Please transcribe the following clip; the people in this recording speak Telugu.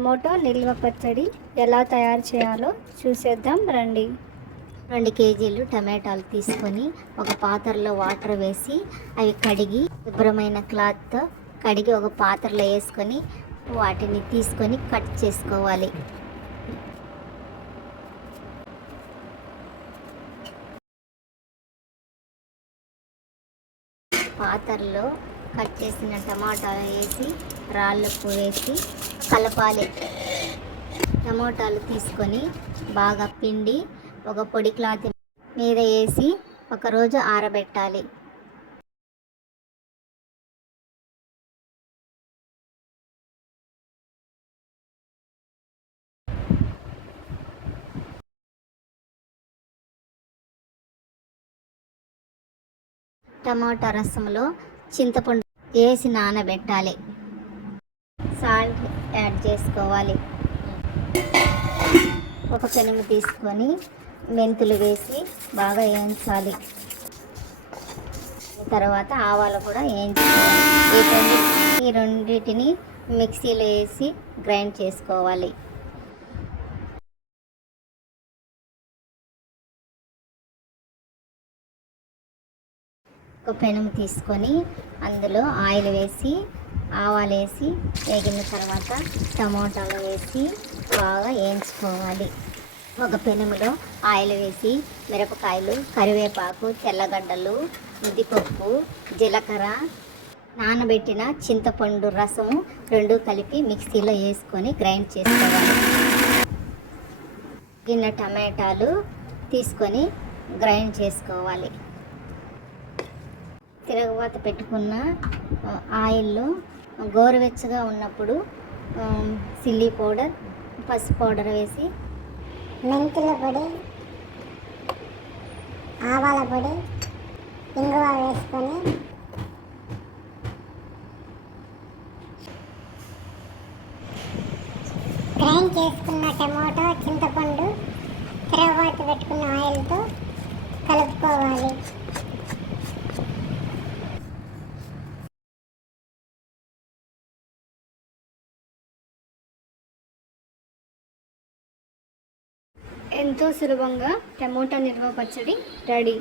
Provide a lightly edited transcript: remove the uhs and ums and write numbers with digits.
టమోటో నిల్వ పచ్చడి ఎలా తయారు చేయాలో చూసేద్దాం రండి. 2 కేజీలు టమాటాలు తీసుకొని ఒక పాత్రలో వాటర్ వేసి అవి కడిగి శుభ్రమైన క్లాత్తో కడిగి ఒక పాత్రలో వేసుకొని వాటిని తీసుకొని కట్ చేసుకోవాలి. పాత్రలో కట్ చేసిన టమాటాలు వేసి రాళ్ళకు వేసి కలపాలి. టమాటాలు తీసుకొని బాగా పిండి ఒక పొడి క్లాత్ మీద వేసి ఒకరోజు ఆరబెట్టాలి. టమాటా రసంలో చింతపండు వేసి నానబెట్టాలి. సాల్ట్ యాడ్ చేసుకోవాలి. ఒక పెనుము తీసుకొని మెంతులు వేసి బాగా వేయించాలి. తర్వాత ఆవాలు కూడా వేయించుకోవాలి. ఈ రెండింటిని మిక్సీలో వేసి గ్రైండ్ చేసుకోవాలి. ఒక పెనుము తీసుకొని అందులో ఆయిల్ వేసి ఆవాలు వేసి వేగిన తర్వాత టమోటాలు వేసి బాగా వేయించుకోవాలి. ఒక పెనుములో ఆయిల్ వేసి మిరపకాయలు, కరివేపాకు, తెల్లగడ్డలు, ఉద్దిపప్పు, జీలకర్ర, నానబెట్టిన చింతపండు రసము 2 కలిపి మిక్సీలో వేసుకొని గ్రైండ్ చేసుకోవాలి. గిన్నె టమాటాలు తీసుకొని గ్రైండ్ చేసుకోవాలి. తిరగబాత పెట్టుకున్న ఆయిల్లో గోరువెచ్చగా ఉన్నప్పుడు చిల్లీ పౌడర్, పసుపు పౌడర్ వేసి మెంతుల పొడి, ఆవాల పొడి, ఇంగువ వేసుకొని గ్రైండ్ చేసుకున్న టమోటా, చింతపండు, తిరగబాత పెట్టుకున్న ఆయిల్తో కలుపుకోవాలి. ఎంతో సులభంగా టమోటా నిల్వ పచ్చడి రెడీ.